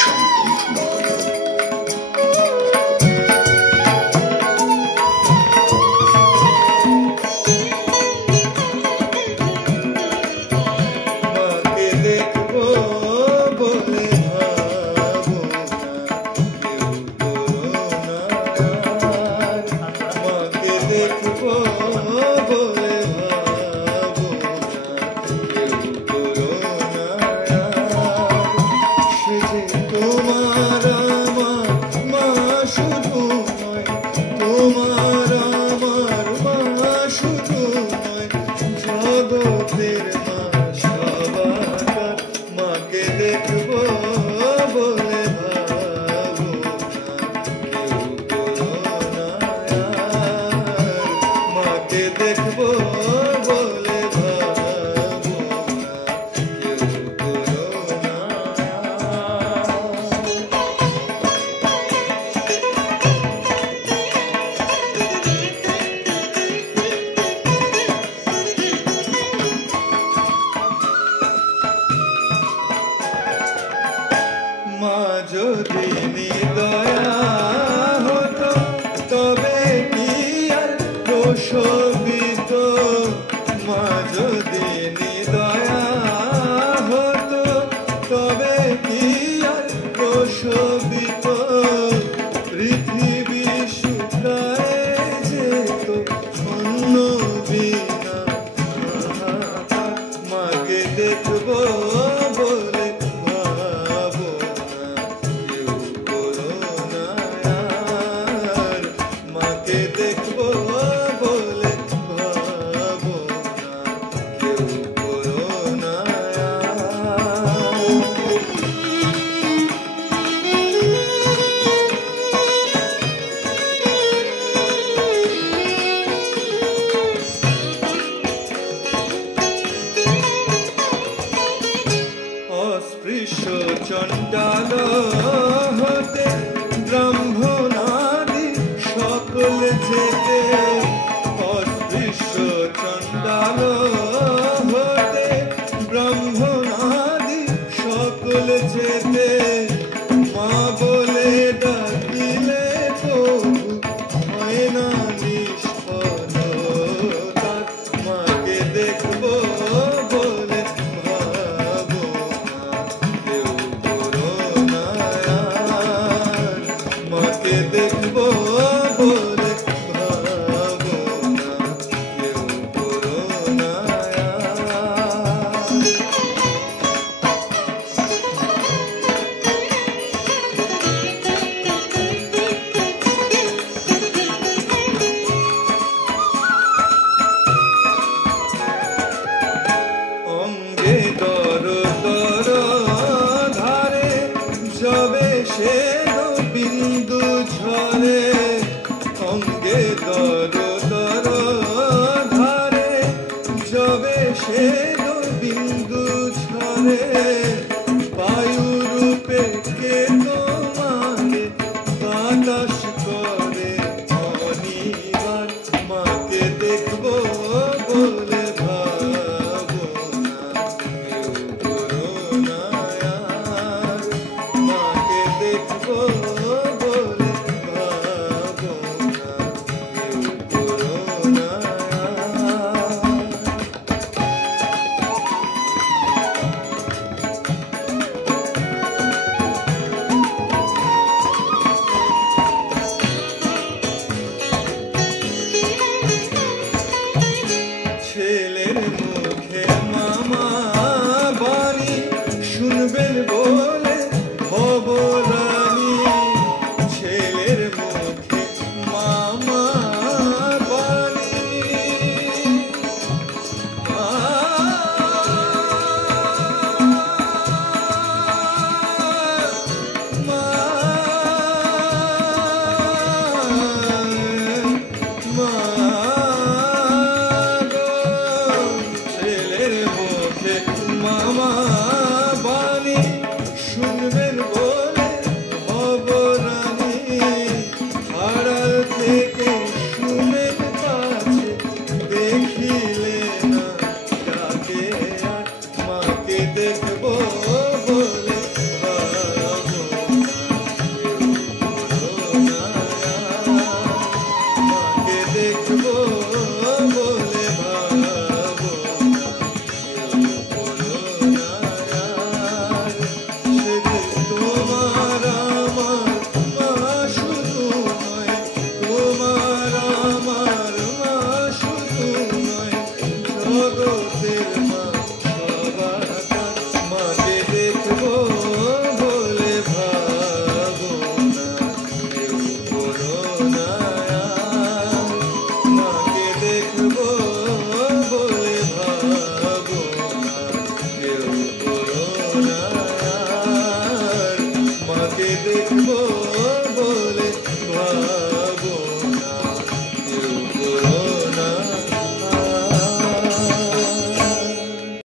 শান্তনু সমাগত। যদি নিদয়া হতো তবে কি আর প্রসবিত, মা যদি নিদয়া হতো তবে কি আর প্রসবিত, পৃথিবী শুকায় যেত অন্য বিনা, মাকে দেখবো বলে চণ্ডাল হতে ব্রাহ্মণাদি সকল যেতে, অস্পৃশ্য চণ্ডাল হতে ব্রাহ্মণাদি সকল যেতে, মা বলে ডাকিলে প্রভু হয় না নিষ্ফল, মাকে দেখবো বলে দেখবো বলে ভাবো না, কেউ করো না। অঙ্গে দর দর ধারে যবে সে বিন্দু ঝরে, অঙ্গে দর দর ধারে যবে সে বিন্দু ঝরে, বায়ু রূপে কে তোমারে বাতাস করে অনিবার, মাকে দেখবো বলে ভাবো না, কেউ করো না, মাকে দেখবো বলে ভাবো না, কেউ করো না। ছেলের মুখে মামা বাণী শুনবেন বলে